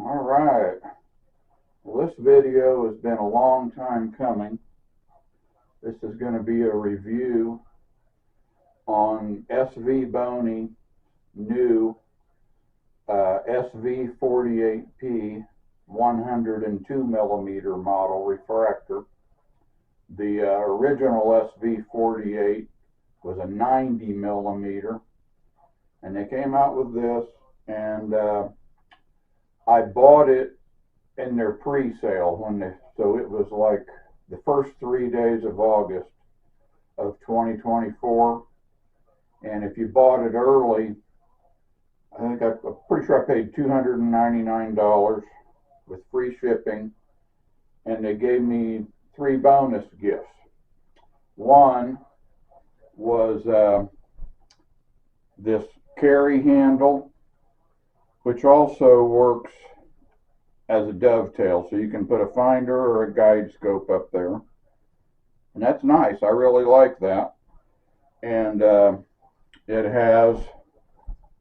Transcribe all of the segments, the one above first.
All right. Well, this video has been a long time coming. This is going to be a review on Svbony new sv48p 102 millimeter model refractor. The original SV48 was a 90 millimeter, and they came out with this, and I bought it in their pre-sale so it was like the first 3 days of August of 2024. And if you bought it early, I'm pretty sure I paid $299 with free shipping, and they gave me 3 bonus gifts. One was this carry handle, which also works as a dovetail, so you can put a finder or a guide scope up there, and that's nice. I really like that. And it has,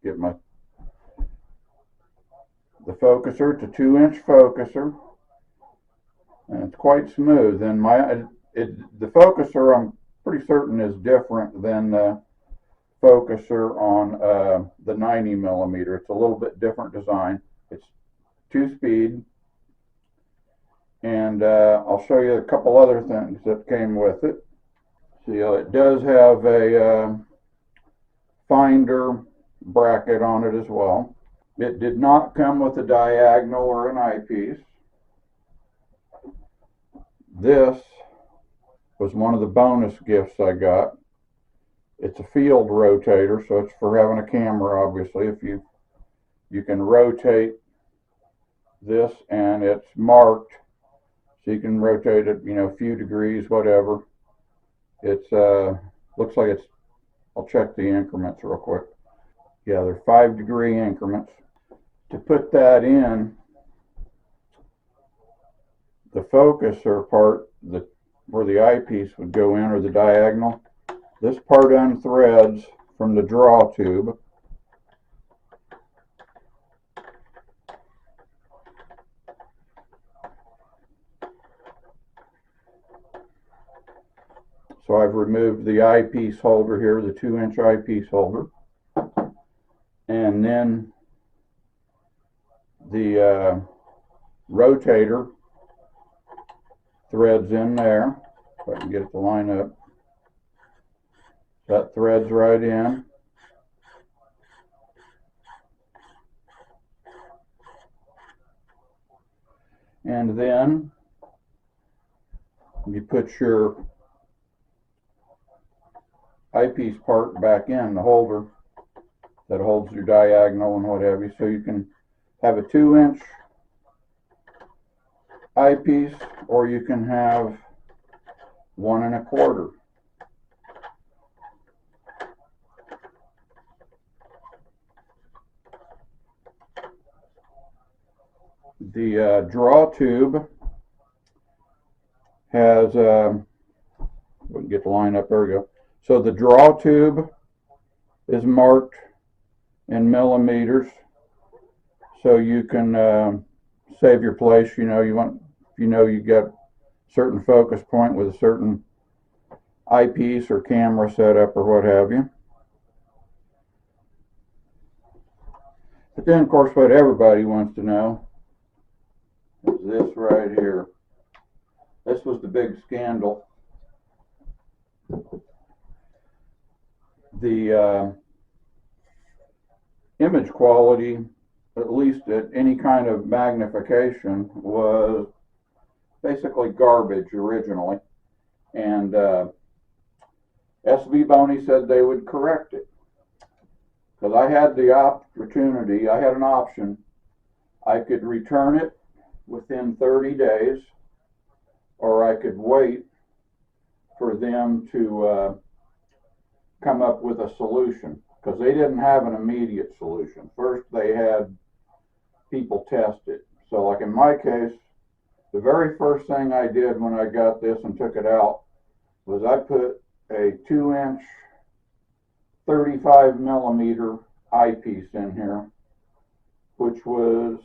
the focuser. It's a 2-inch focuser, and it's quite smooth. And the focuser, I'm pretty certain, is different than the focuser on the 90 millimeter. It's a little bit different design. It's 2-speed, and I'll show you a couple other things that came with it. See, it does have a finder bracket on it as well. It did not come with a diagonal or an eyepiece. This was one of the bonus gifts I got. It's a field rotator, so it's for having a camera, obviously. If you can rotate this, and it's marked, so you can rotate it, a few degrees, whatever. It's looks like it's, I'll check the increments real quick. Yeah, they're 5-degree increments. To put that in, the focuser part, where the eyepiece would go in, or the diagonal, this part unthreads from the draw tube. So I've removed the eyepiece holder here, the 2-inch eyepiece holder. And then the rotator threads in there. If I can get it to line up. That threads right in. And then you put your eyepiece part back in, the holder that holds your diagonal and what have you. So you can have a 2-inch eyepiece, or you can have 1 1/4. The draw tube has, we can get the line up, there we go. So the draw tube is marked in millimeters, so you can save your place. You got a certain focus point with a certain eyepiece or camera setup or what have you. But then, of course, what everybody wants to know is this right here. This was the big scandal. The image quality, at least at any kind of magnification, was basically garbage originally, and Svbony said they would correct it, because I had the opportunity, I had an option. I could return it within 30 days, or I could wait for them to come up with a solution, because they didn't have an immediate solution. First, they had people test it. So like in my case, the very first thing I did when I got this and took it out was I put a 2-inch 35 millimeter eyepiece in here, which was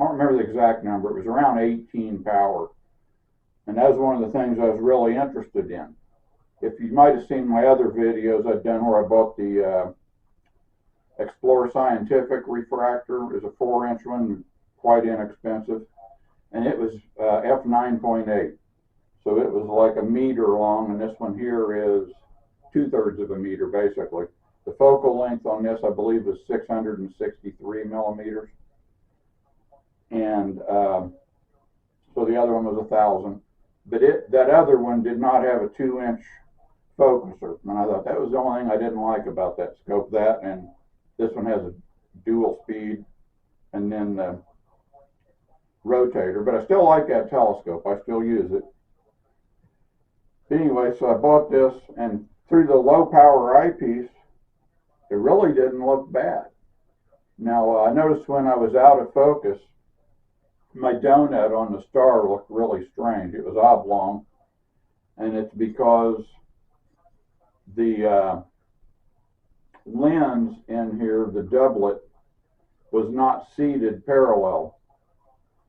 don't remember the exact number, it was around 18 power. And that was one of the things I was really interested in. If you might have seen my other videos I've done where I bought the Explore Scientific refractor. It was a 4-inch one, quite inexpensive. And it was f9.8. So it was like a meter long, and this one here is 2/3 of a meter, basically. The focal length on this, I believe, is 663 millimeters. And so the other one was 1,000. But that other one did not have a 2-inch focuser. And I thought that was the only thing I didn't like about that scope. That, and this one has a dual speed, and then the rotator. But I still like that telescope. I still use it. Anyway, so I bought this, and through the low power eyepiece, it really didn't look bad. Now, I noticed when I was out of focus, my donut on the star looked really strange. It was oblong, and it's because the lens in here, the doublet, was not seated parallel.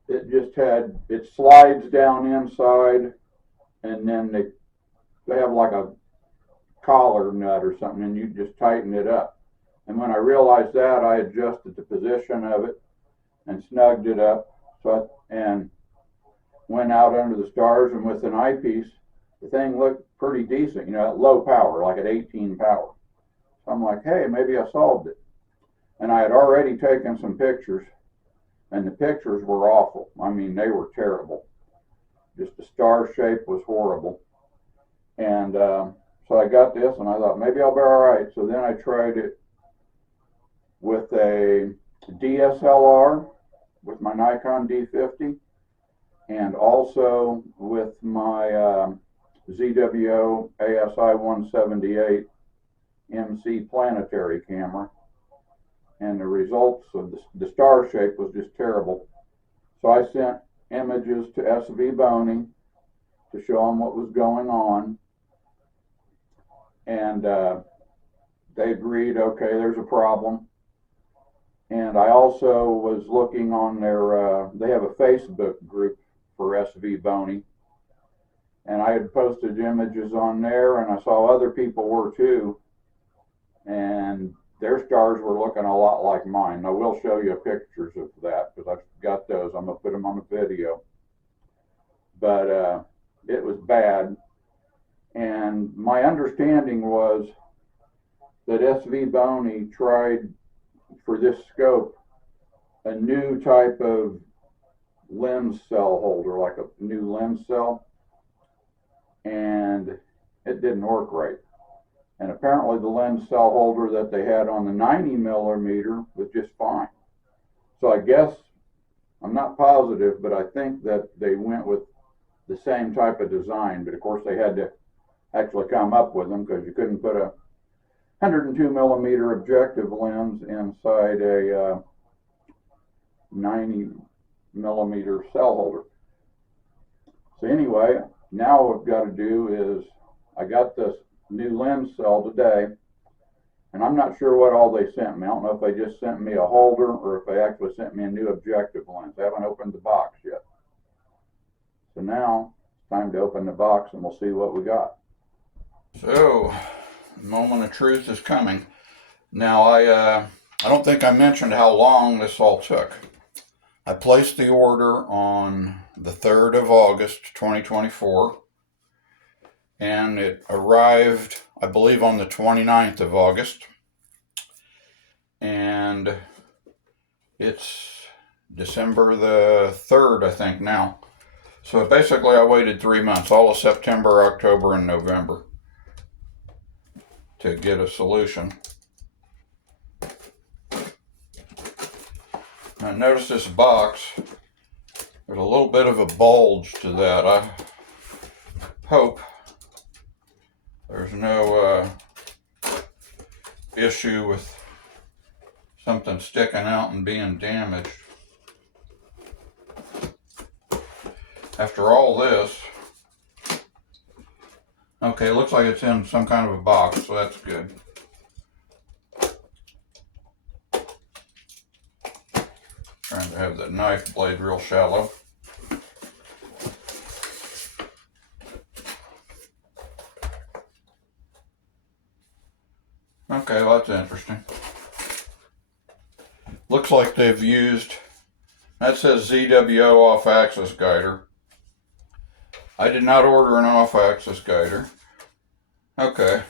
It just had, it slides down inside, and then they have like a collar nut or something, and you just tighten it up. And when I realized that, I adjusted the position of it and snugged it up. And went out under the stars, and with an eyepiece, the thing looked pretty decent, you know, at low power, like at 18 power. So I'm like, hey, maybe I solved it. And I had already taken some pictures, and the pictures were awful. I mean, they were terrible. Just the star shape was horrible. And so I got this, and I thought, maybe I'll be all right. So then I tried it with a DSLR, with my Nikon D50, and also with my ZWO ASI 178 MC planetary camera. And the results of the star shape was just terrible. So I sent images to Svbony to show them what was going on. And they agreed, okay, there's a problem. And I also was looking on their, they have a Facebook group for Svbony. And I had posted images on there, and I saw other people were too. And their stars were looking a lot like mine. I will show you pictures of that, because I've got those. I'm going to put them on the video. But it was bad. And my understanding was that Svbony tried, for this scope, a new type of lens cell holder, like a new lens cell, and it didn't work right. And apparently the lens cell holder that they had on the 90 millimeter was just fine. So I guess, I'm not positive, but I think that they went with the same type of design. But of course they had to actually come up with them, because you couldn't put a 102 millimeter objective lens inside a 90 millimeter cell holder. So anyway, now what I've got to do is, I got this new lens cell today, and I'm not sure what all they sent me. I don't know if they just sent me a holder or if they actually sent me a new objective lens. I haven't opened the box yet. So now it's time to open the box, and we'll see what we got. So, the moment of truth is coming. Now, I don't think I mentioned how long this all took. I placed the order on the 3rd of August, 2024, and it arrived, I believe, on the 29th of August, and it's December the 3rd, I think, now. So basically I waited 3 months, all of September, October, and November, to get a solution. Now notice this box, there's a little bit of a bulge to that. I hope there's no issue with something sticking out and being damaged. After all this, okay, it looks like it's in some kind of a box, so that's good. Trying to have the knife blade real shallow. Okay, well, that's interesting. Looks like they've used, that says ZWO off-axis guider. I did not order an off-axis guider. Okay,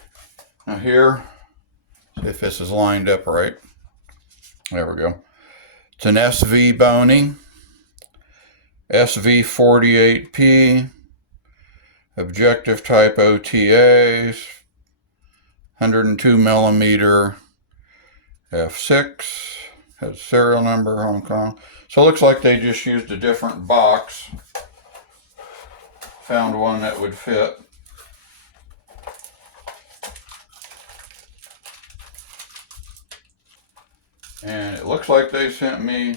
now here, see if this is lined up right. There we go. It's an Svbony, sv48p, objective type OTAs, 102 millimeter f6, has serial number, Hong Kong. So it looks like they just used a different box, found one that would fit. And it looks like they sent me,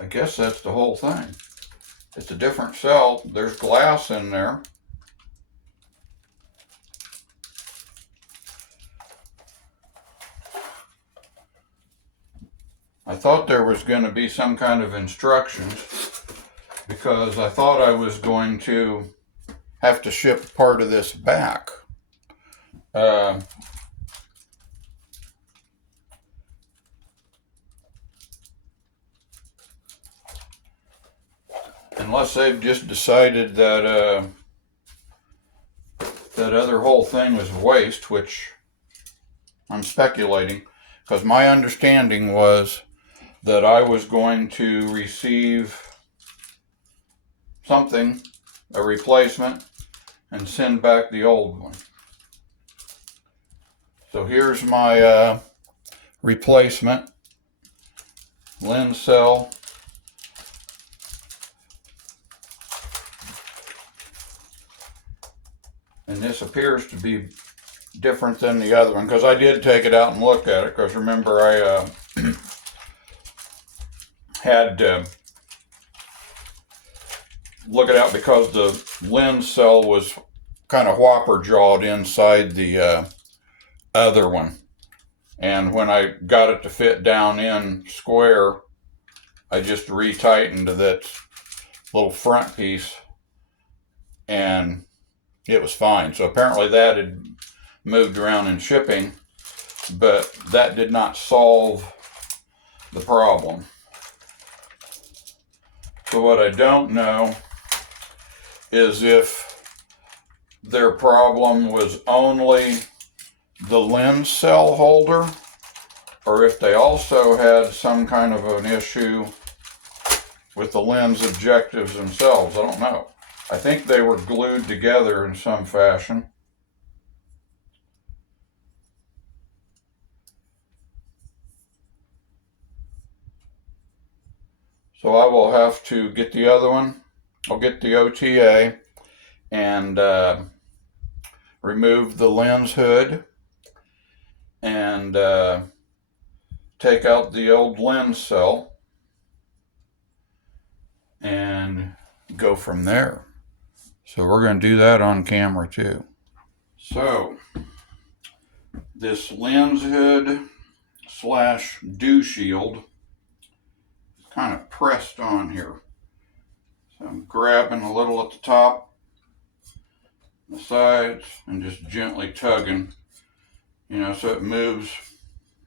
I guess that's the whole thing. It's a different cell. There's glass in there. I thought there was going to be some kind of instructions because I thought I was going to have to ship part of this back. Unless they've just decided that that other whole thing was waste, which I'm speculating, because my understanding was that I was going to receive something, a replacement, and send back the old one. So here's my replacement lens cell. And this appears to be different than the other one, because I did take it out and look at it, because remember I had to look it out because the lens cell was kind of whopper jawed inside the other one. And when I got it to fit down in square, I just retightened that little front piece and it was fine. So apparently that had moved around in shipping, but that did not solve the problem. So what I don't know is if their problem was only the lens cell holder, or if they also had some kind of an issue with the lens objectives themselves. I don't know. I think they were glued together in some fashion. So I will have to get the other one. I'll get the OTA and remove the lens hood and take out the old lens cell and go from there. So we're going to do that on camera too. So this lens hood slash dew shield is kind of pressed on here. So I'm grabbing a little at the top, the sides, and just gently tugging, you know, so it moves,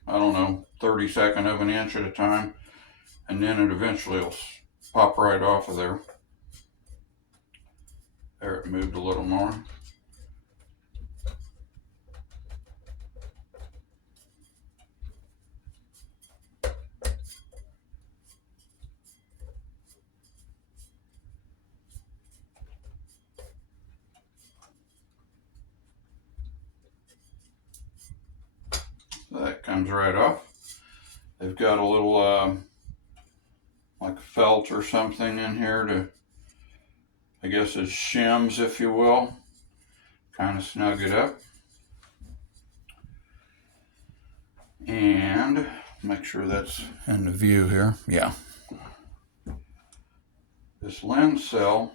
I don't know, 1/32 of an inch at a time, and then it eventually will pop right off of there. There, it moved a little more. That comes right off. They've got a little like felt or something in here to, I guess it's shims, if you will, kind of snug it up. And make sure that's in the view here. Yeah. This lens cell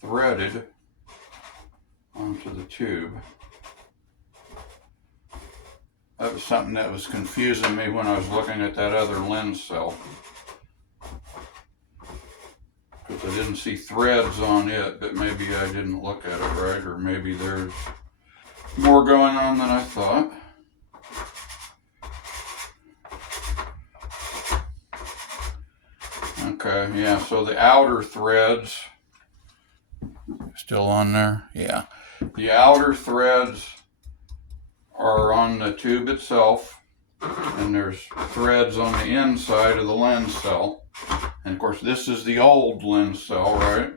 threaded onto the tube. That was something that was confusing me when I was looking at that other lens cell. Because I didn't see threads on it, but maybe I didn't look at it right, or maybe there's more going on than I thought. Okay, yeah, so the outer threads, still on there? Yeah. The outer threads are on the tube itself, and there's threads on the inside of the lens cell. And of course, this is the old lens cell, right?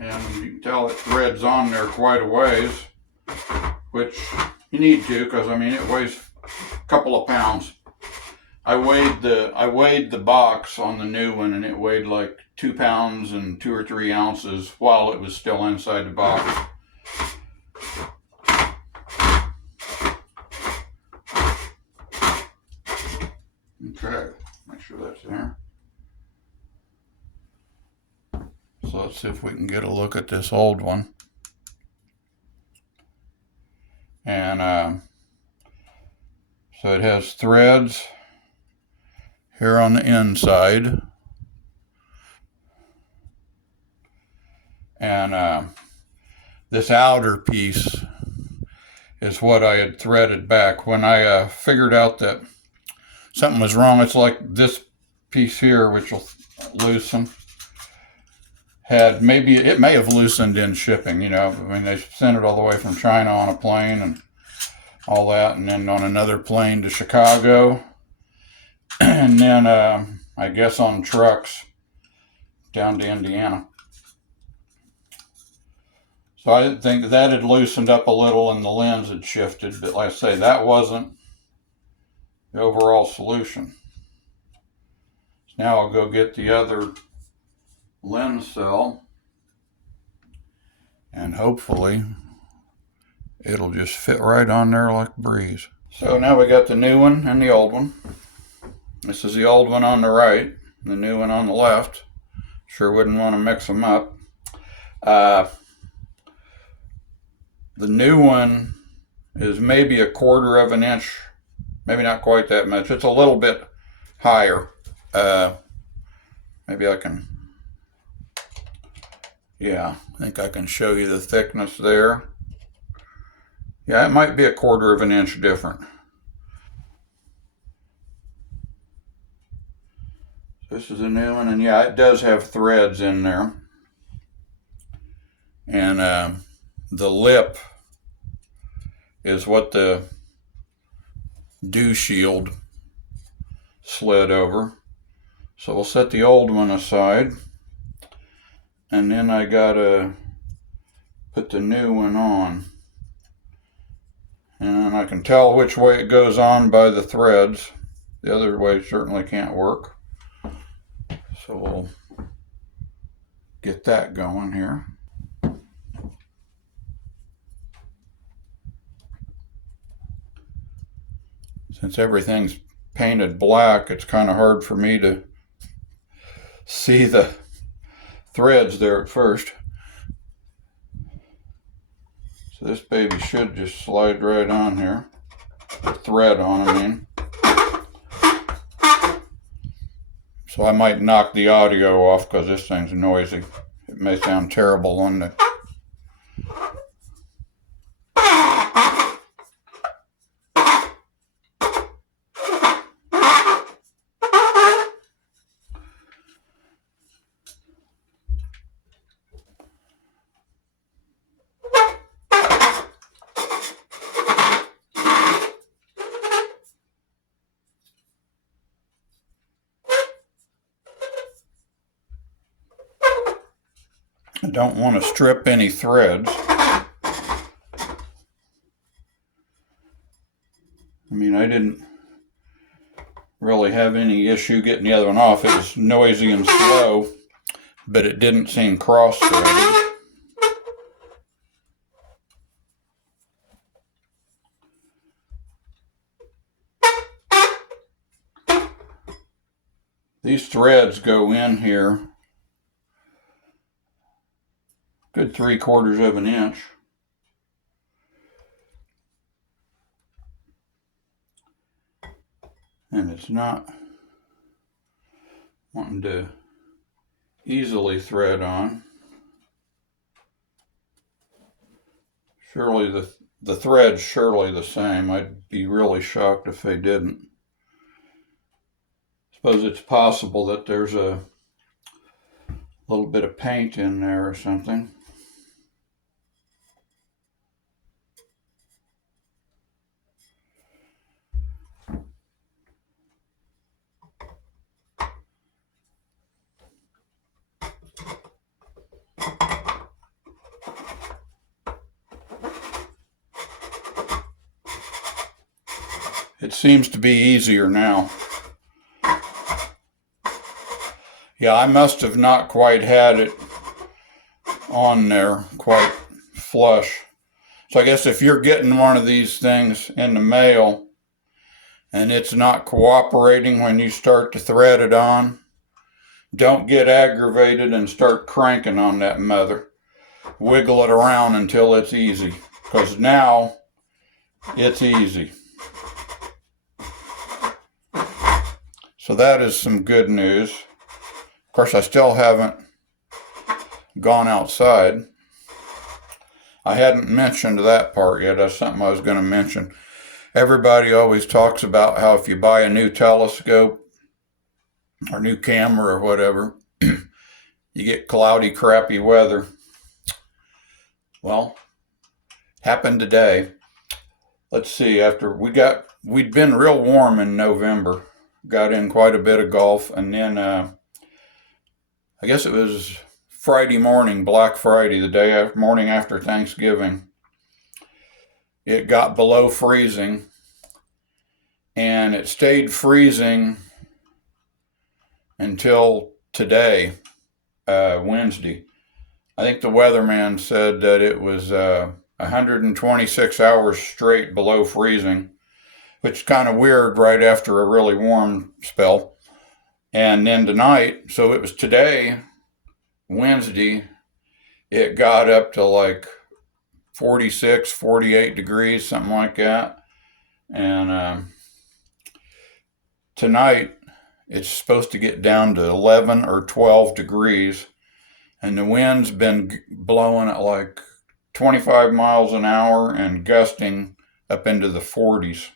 And you can tell it threads on there quite a ways, which you need to, because I mean it weighs a couple of pounds. I weighed the box on the new one, and it weighed like 2 pounds and 2 or 3 ounces while it was still inside the box. Okay, make sure that's there. So let's see if we can get a look at this old one. And so it has threads here on the inside. And this outer piece is what I had threaded back. When I figured out that something was wrong, it's like this piece here, which will loosen, it may have loosened in shipping, you know. I mean, they sent it all the way from China on a plane and all that, and then on another plane to Chicago, and then I guess on trucks down to Indiana. So I didn't think that had loosened up a little and the lens had shifted, but like I say, that wasn't the overall solution. So now I'll go get the other lens cell, and hopefully it'll just fit right on there like a breeze. So now we got the new one and the old one. This is the old one on the right, the new one on the left. Sure wouldn't want to mix them up. The new one is maybe 1/4 of an inch, maybe not quite that much. It's a little bit higher. Maybe I can, yeah, I think I can show you the thickness there. Yeah, it might be 1/4 of an inch different. This is a new one, and yeah, it does have threads in there. And the lip is what the dew shield slid over. So we'll set the old one aside, and then I gotta put the new one on. And I can tell which way it goes on by the threads. The other way certainly can't work. So we'll get that going here. Since everything's painted black, it's kind of hard for me to see the threads there at first. So this baby should just slide right on here. The thread on, I mean. So I might knock the audio off because this thing's noisy. It may sound terrible on the... I don't want to strip any threads. I mean, I didn't really have any issue getting the other one off. It was noisy and slow, but it didn't seem cross-threaded. These threads go in here good 3/4 of an inch. And it's not wanting to easily thread on. Surely the thread's surely the same. I'd be really shocked if they didn't. Suppose it's possible that there's a little bit of paint in there or something. It seems to be easier now. Yeah, I must have not quite had it on there quite flush. So I guess if you're getting one of these things in the mail and it's not cooperating when you start to thread it on, don't get aggravated and start cranking on that mother. Wiggle it around until it's easy, because now it's easy. So that is some good news. Of course, I still haven't gone outside. I hadn't mentioned that part yet. That's something I was going to mention. Everybody always talks about how if you buy a new telescope or new camera or whatever, you get cloudy, crappy weather. Well, happened today. Let's see, after we'd been real warm in November. Got in quite a bit of golf, and then I guess it was Friday morning, Black Friday, the morning after Thanksgiving. It got below freezing, and it stayed freezing until today, Wednesday. I think the weatherman said that it was 126 hours straight below freezing, which is kind of weird right after a really warm spell. And then tonight, so it was today, Wednesday, it got up to like 46, 48 degrees, something like that. And tonight, it's supposed to get down to 11 or 12 degrees. And the wind's been blowing at like 25 miles an hour and gusting up into the 40s.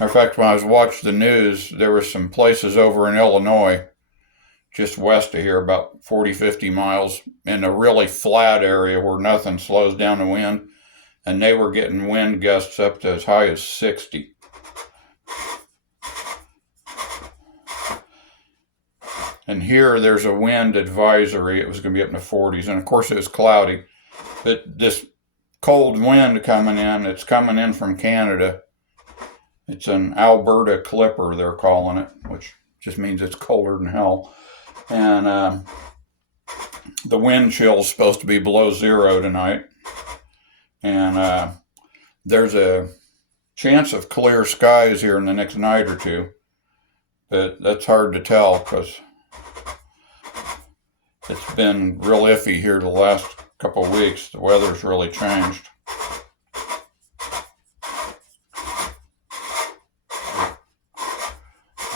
Matter of fact, when I was watching the news, there were some places over in Illinois, just west of here, about 40, 50 miles, in a really flat area where nothing slows down the wind, and they were getting wind gusts up to as high as 60. And here there's a wind advisory. It was going to be up in the 40s, and of course it was cloudy. But this cold wind coming in, it's coming in from Canada. It's an Alberta clipper, they're calling it, which just means it's colder than hell. And the wind chill is supposed to be below zero tonight. And there's a chance of clear skies here in the next night or two. But that's hard to tell because it's been real iffy here the last couple of weeks. The weather's really changed.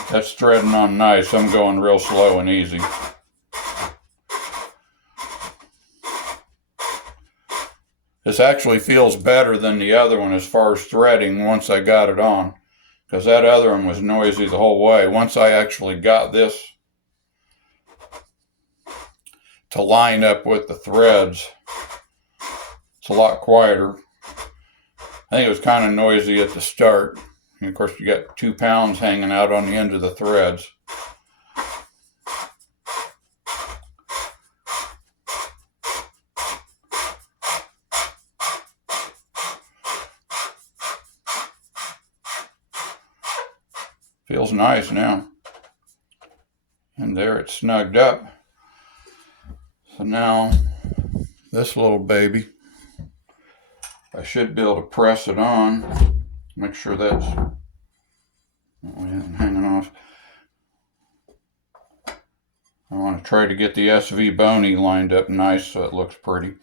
That's threading on nice. I'm going real slow and easy. This actually feels better than the other one as far as threading once I got it on, because that other one was noisy the whole way. Once I actually got this to line up with the threads, it's a lot quieter. I think it was kind of noisy at the start. And of course, you got 2 pounds hanging out on the end of the threads. Feels nice now. And there it's snugged up. So now, this little baby, I should be able to press it on. Make sure that's hanging off. I want to try to get the Svbony lined up nice so it looks pretty.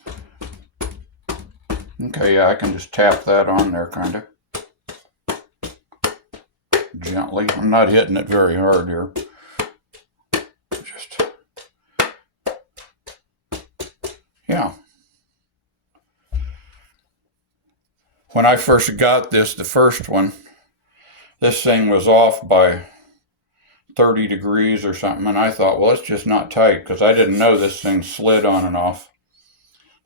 Okay, yeah, I can just tap that on there kind of gently. I'm not hitting it very hard here. Just, yeah. When I first got this, the first one, this thing was off by 30 degrees or something, and I thought, well, it's just not tight, because I didn't know this thing slid on and off.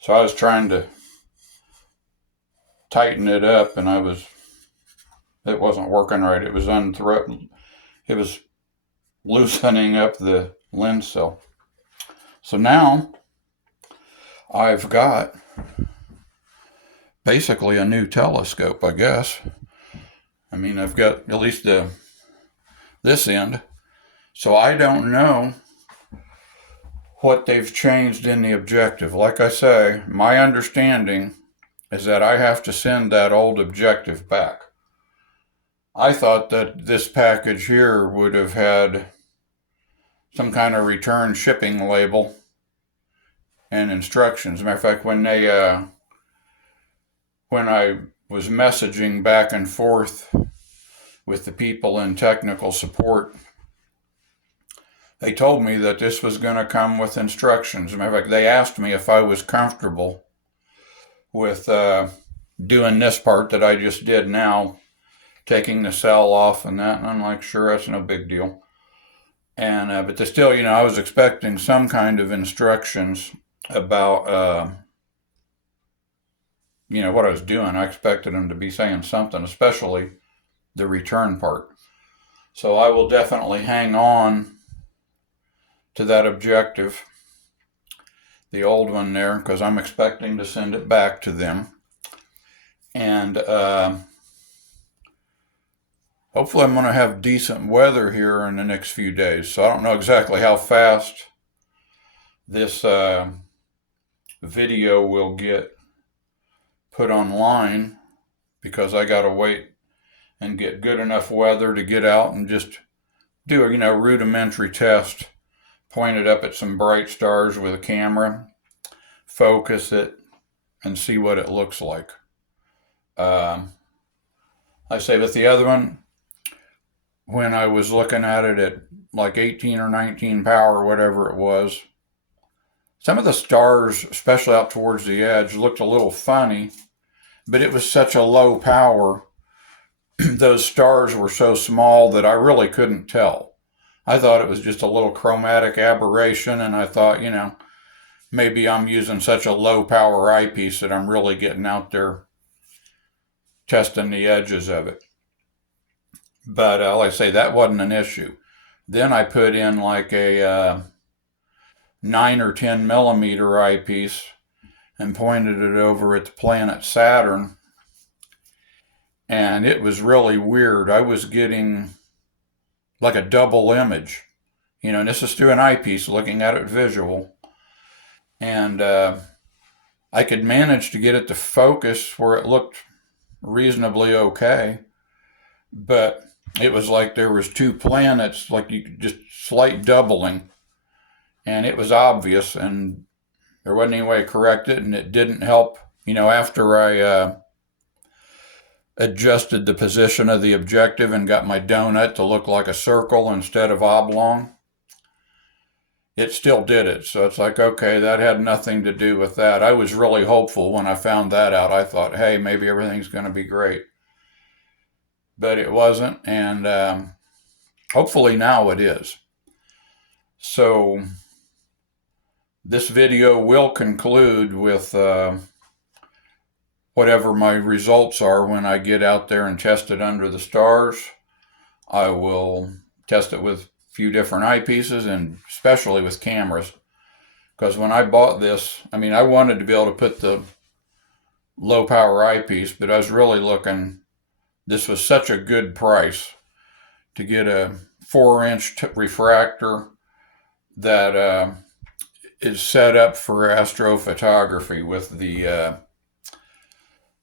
So I was trying to tighten it up, and it wasn't working right. It was it was loosening up the lens cell. So now I've got basically a new telescope, I guess. I mean, I've got at least this end. So I don't know what they've changed in the objective. Like I say, my understanding is that I have to send that old objective back. I thought that this package here would have had some kind of return shipping label and instructions. As a matter of fact, when I was messaging back and forth with the people in technical support, they told me that this was going to come with instructions. As a matter of fact, they asked me if I was comfortable with doing this part that I just did now, taking the cell off and that, and I'm like, sure, that's no big deal. And but they still, I was expecting some kind of instructions about what I was doing. I expected them to be saying something, especially the return part. So I will definitely hang on to that objective, the old one there, because I'm expecting to send it back to them. And hopefully I'm going to have decent weather here in the next few days. So I don't know exactly how fast this video will get put online, because I got to wait and get good enough weather to get out and just do a rudimentary test. Point it up at some bright stars with a camera, focus it, and see what it looks like. I say with the other one, when I was looking at it at like 18 or 19 power, whatever it was, some of the stars, especially out towards the edge, looked a little funny, but it was such a low power. Those stars were so small that I really couldn't tell. I thought it was just a little chromatic aberration, and I thought, maybe I'm using such a low power eyepiece that I'm really getting out there testing the edges of it. But like I say, that wasn't an issue. Then I put in like a 9 or 10 millimeter eyepiece and pointed it over at the planet Saturn, and it was really weird. I was getting like a double image, and this is through an eyepiece, looking at it visual, and I could manage to get it to focus where it looked reasonably okay, but it was like there was two planets, like you could just slight doubling, and it was obvious, and there wasn't any way to correct it, and it didn't help, after I adjusted the position of the objective and got my donut to look like a circle instead of oblong. It still did it. So it's like, okay, that had nothing to do with that. I was really hopeful when I found that out. I thought, hey, maybe everything's going to be great. But it wasn't, and hopefully now it is. So this video will conclude with whatever my results are when I get out there and test it under the stars. I will test it with a few different eyepieces, and especially with cameras, because when I bought this, I wanted to be able to put the low power eyepiece, but I was really looking, this was such a good price to get a 4-inch refractor that is set up for astrophotography with the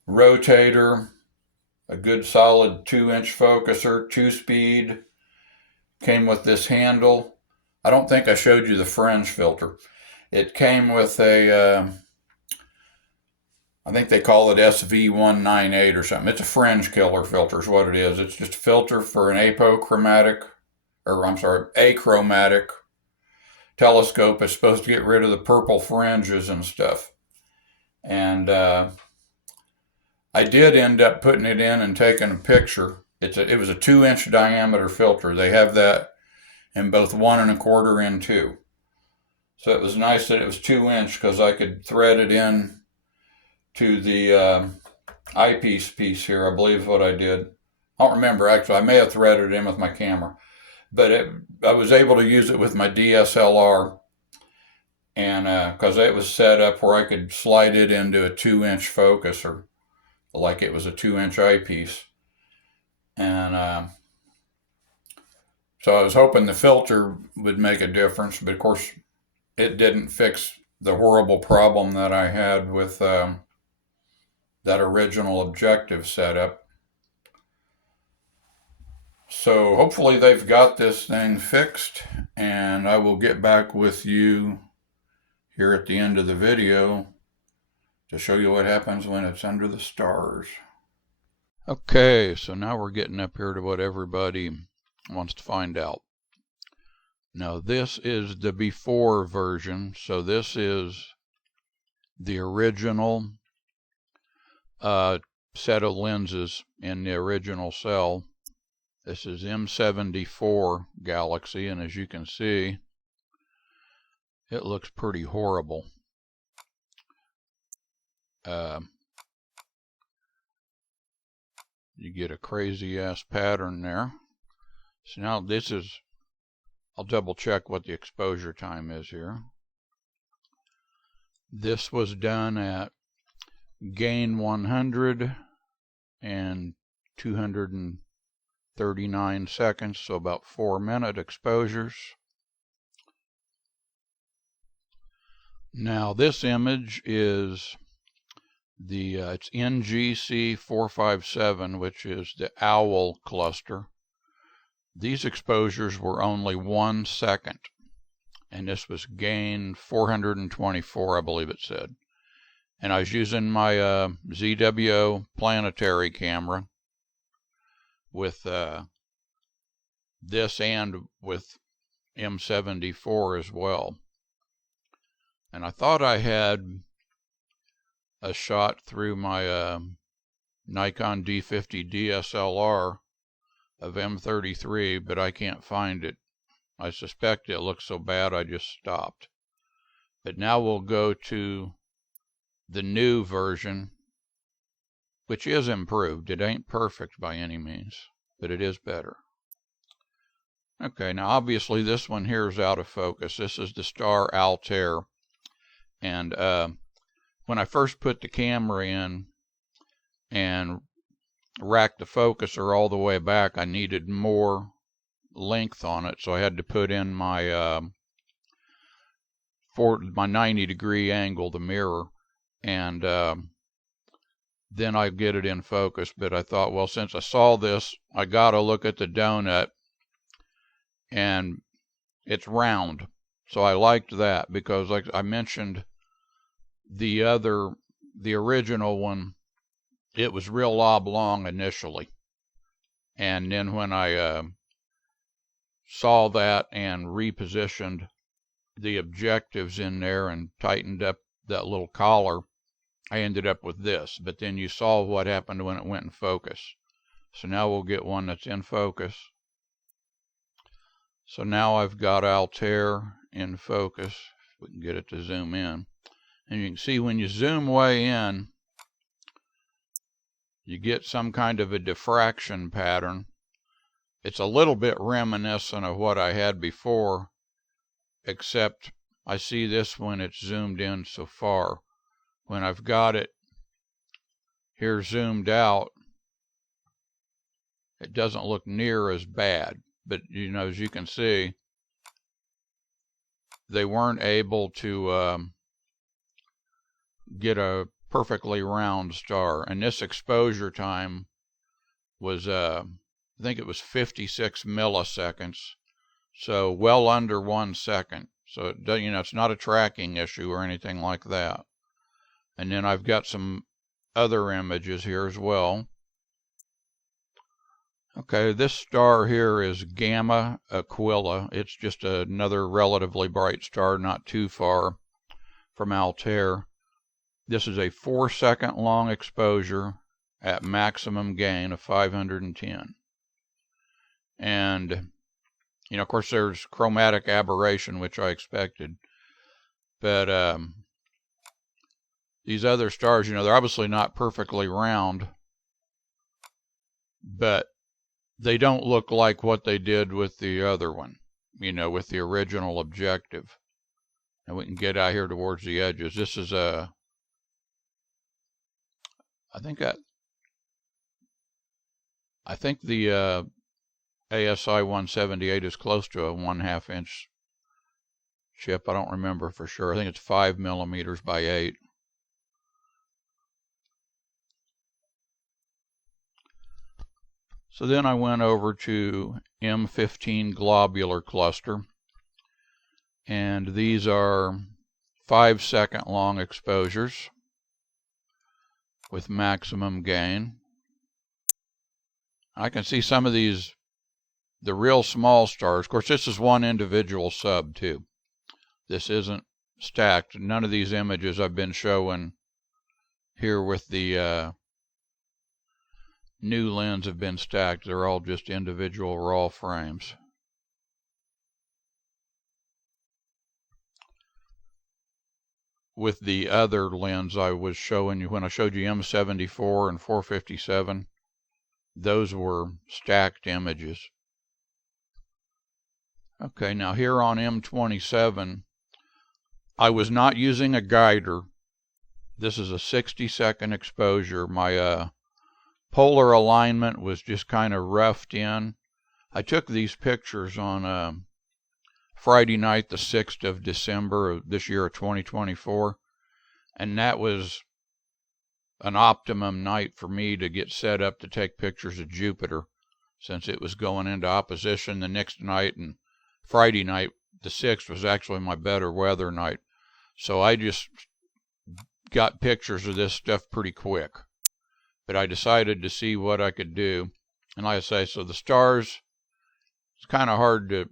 rotator, a good solid 2-inch focuser, 2-speed, came with this handle. I don't think I showed you the fringe filter. It came with a, I think they call it SV198 or something. It's a fringe killer filter is what it is. It's just a filter for an achromatic telescope. It's supposed to get rid of the purple fringes and stuff. And I did end up putting it in and taking a picture. It was a 2-inch diameter filter. They have that in both 1 1/4 and 2. So it was nice that it was 2-inch because I could thread it in to the eyepiece piece here, I believe is what I did. I don't remember actually. I may have threaded it in with my camera, but I was able to use it with my DSLR, and because it was set up where I could slide it into a 2-inch focus, or like it was a 2-inch eyepiece, and so I was hoping the filter would make a difference, but of course it didn't fix the horrible problem that I had with that original objective setup. So hopefully they've got this thing fixed, and I will get back with you here at the end of the video to show you what happens when it's under the stars. Okay, so now we're getting up here to what everybody wants to find out. Now this is the before version, so this is the original set of lenses in the original cell. This is M74 Galaxy, and as you can see, it looks pretty horrible. You get a crazy ass pattern there. So now this is, I'll double check what the exposure time is here. This was done at gain 100 and 239 seconds, so about 4-minute exposures. Now this image is it's NGC457, which is the owl cluster. These exposures were only 1 second, and this was gain 424, I believe it said. And I was using my ZWO planetary camera with this and with M74 as well. And I thought I had a shot through my Nikon D50 DSLR of M33, but I can't find it. I suspect it looks so bad I just stopped. But now we'll go to the new version, which is improved. It ain't perfect by any means, but it is better. Okay, now obviously this one here is out of focus. This is the star Altair. And when I first put the camera in and racked the focuser all the way back, I needed more length on it, so I had to put in my for my 90-degree angle, the mirror, and then I get it in focus. But I thought, well, since I saw this, I gotta look at the donut, and it's round, so I liked that because, like I mentioned, the original one, it was real oblong initially, and then when I saw that and repositioned the objectives in there and tightened up that little collar, I ended up with this. But then you saw what happened when it went in focus. So now we'll get one that's in focus. So now I've got Altair in focus. If we can get it to zoom in. And you can see when you zoom way in, you get some kind of a diffraction pattern. It's a little bit reminiscent of what I had before, except I see this when it's zoomed in so far. When I've got it here zoomed out, it doesn't look near as bad. But, you know, as you can see, they weren't able to get a perfectly round star. And this exposure time was, I think it was 56 milliseconds. So well under 1 second. So it does, it's not a tracking issue or anything like that. And then I've got some other images here as well. Okay, this star here is Gamma Aquila. It's just another relatively bright star, not too far from Altair. This is a 4-second long exposure at maximum gain of 510. And, of course, there's chromatic aberration, which I expected. But these other stars, they're obviously not perfectly round, but they don't look like what they did with the other one, with the original objective. And we can get out here towards the edges. This is I think the ASI 178 is close to a 1/2 inch chip. I don't remember for sure. I think it's 5 millimeters by 8. So then I went over to M15 globular cluster, and these are 5-second long exposures with maximum gain. I can see some of these, the real small stars. Of course, this is one individual sub too. This isn't stacked. None of these images I've been showing here with the new lens have been stacked. They're all just individual raw frames. With the other lens I was showing you when I showed you M74 and 457, those were stacked images. Okay, now here on M27, I was not using a guider. This is a 60-second exposure. My polar alignment was just kind of roughed in. I took these pictures on Friday night, the 6th of December of this year of 2024, and that was an optimum night for me to get set up to take pictures of Jupiter, since it was going into opposition the next night, and Friday night, the 6th, was actually my better weather night. So I just got pictures of this stuff pretty quick. But I decided to see what I could do. And like I say, so the stars, it's kind of hard to,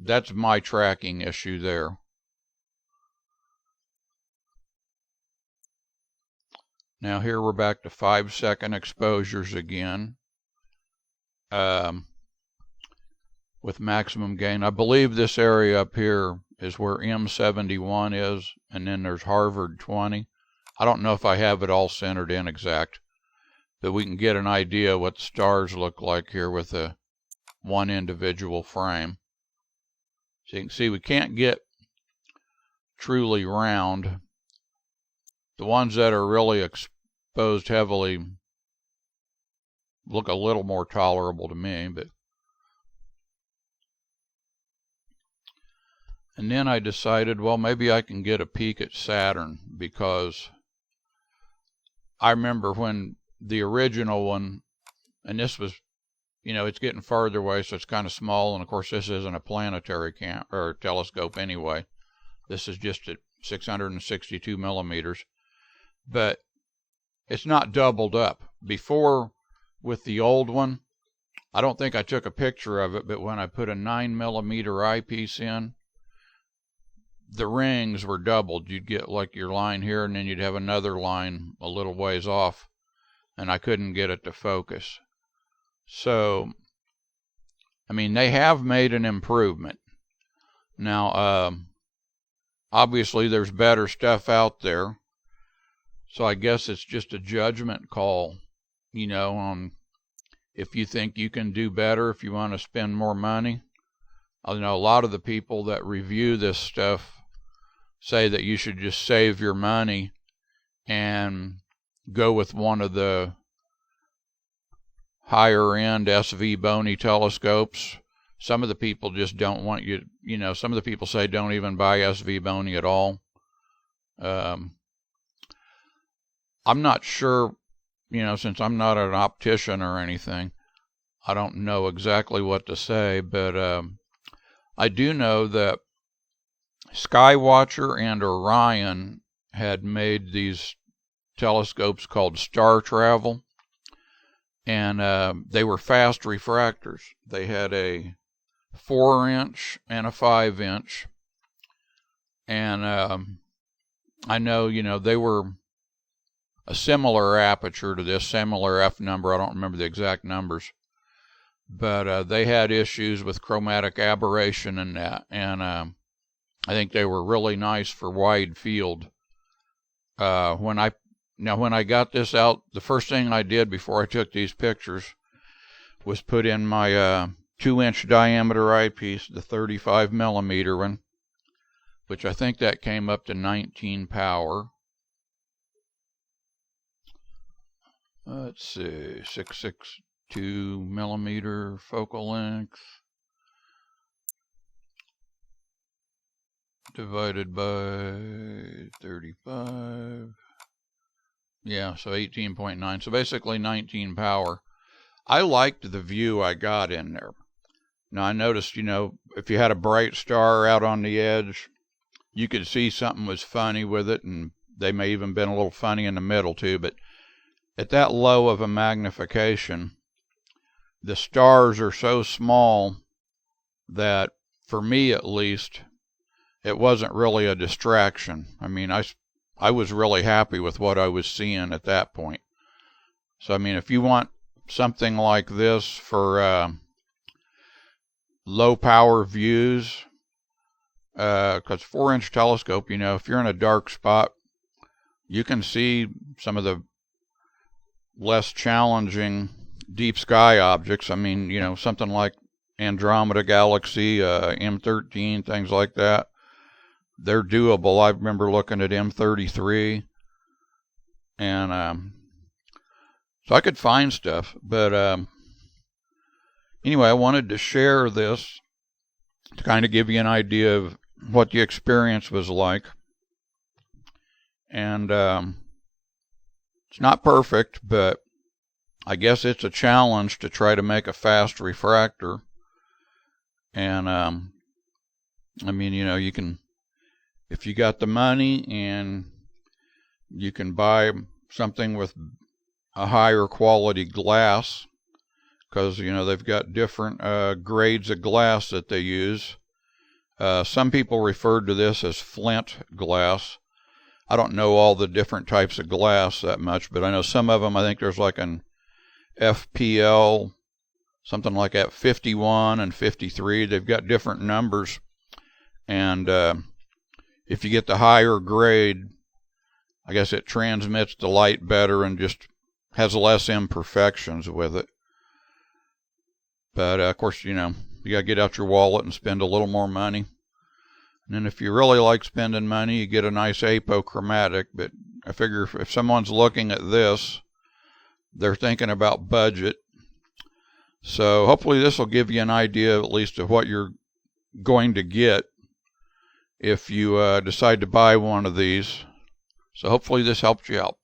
that's my tracking issue there. Now here we're back to 5-second exposures again. With maximum gain. I believe this area up here is where M71 is, and then there's Harvard 20. I don't know if I have it all centered in exact, but we can get an idea what the stars look like here with a one individual frame. So you can see we can't get truly round. The ones that are really exposed heavily look a little more tolerable to me, but and then I decided, well, maybe I can get a peek at Saturn, because I remember when the original one, and this was, it's getting farther away, so it's kind of small, and of course this isn't a planetary telescope anyway. This is just at 662 millimeters, but it's not doubled up. Before, with the old one, I don't think I took a picture of it, but when I put a 9 millimeter eyepiece in, the rings were doubled. You'd get like your line here, and then you'd have another line a little ways off, and I couldn't get it to focus. So, I mean, they have made an improvement. Now, obviously there's better stuff out there, so I guess it's just a judgment call, on if you think you can do better, if you want to spend more money. I know a lot of the people that review this stuff say that you should just save your money and go with one of the higher end Svbony telescopes. Some of the people just don't want you, some of the people say don't even buy Svbony at all. I'm not sure, since I'm not an optician or anything, I don't know exactly what to say, but I do know that Skywatcher and Orion had made these telescopes called Star Travel, and they were fast refractors. They had a 4-inch and a 5-inch, and I know, they were a similar aperture to this, similar f number. I don't remember the exact numbers, but they had issues with chromatic aberration and that, and I think they were really nice for wide field. When I got this out, the first thing I did before I took these pictures was put in my 2-inch diameter eyepiece, the 35 millimeter one, which I think that came up to 19 power. Let's see, 662 millimeter focal length divided by 35. Yeah, so 18.9. So basically 19 power. I liked the view I got in there. Now I noticed, if you had a bright star out on the edge, you could see something was funny with it, and they may even been a little funny in the middle too, but at that low of a magnification, the stars are so small that, for me at least, it wasn't really a distraction. I mean, I was really happy with what I was seeing at that point. So, I mean, if you want something like this for low power views, because 4-inch telescope, if you're in a dark spot, you can see some of the less challenging deep sky objects. I mean, something like Andromeda Galaxy, M13, things like that. They're doable. I remember looking at M33, and so I could find stuff. But anyway, I wanted to share this to kind of give you an idea of what the experience was like. And it's not perfect, but I guess it's a challenge to try to make a fast refractor. And I mean, you can, if you got the money and you can buy something with a higher quality glass, because they've got different grades of glass that they use. Some people referred to this as flint glass. I don't know all the different types of glass that much, but I know some of them, I think there's like an FPL, something like that, 51 and 53. They've got different numbers. And if you get the higher grade, I guess it transmits the light better and just has less imperfections with it. But of course, you got to get out your wallet and spend a little more money. And then if you really like spending money, you get a nice achromatic. But I figure if someone's looking at this, they're thinking about budget. So hopefully this will give you an idea at least of what you're going to get if you decide to buy one of these. So hopefully this helped you out.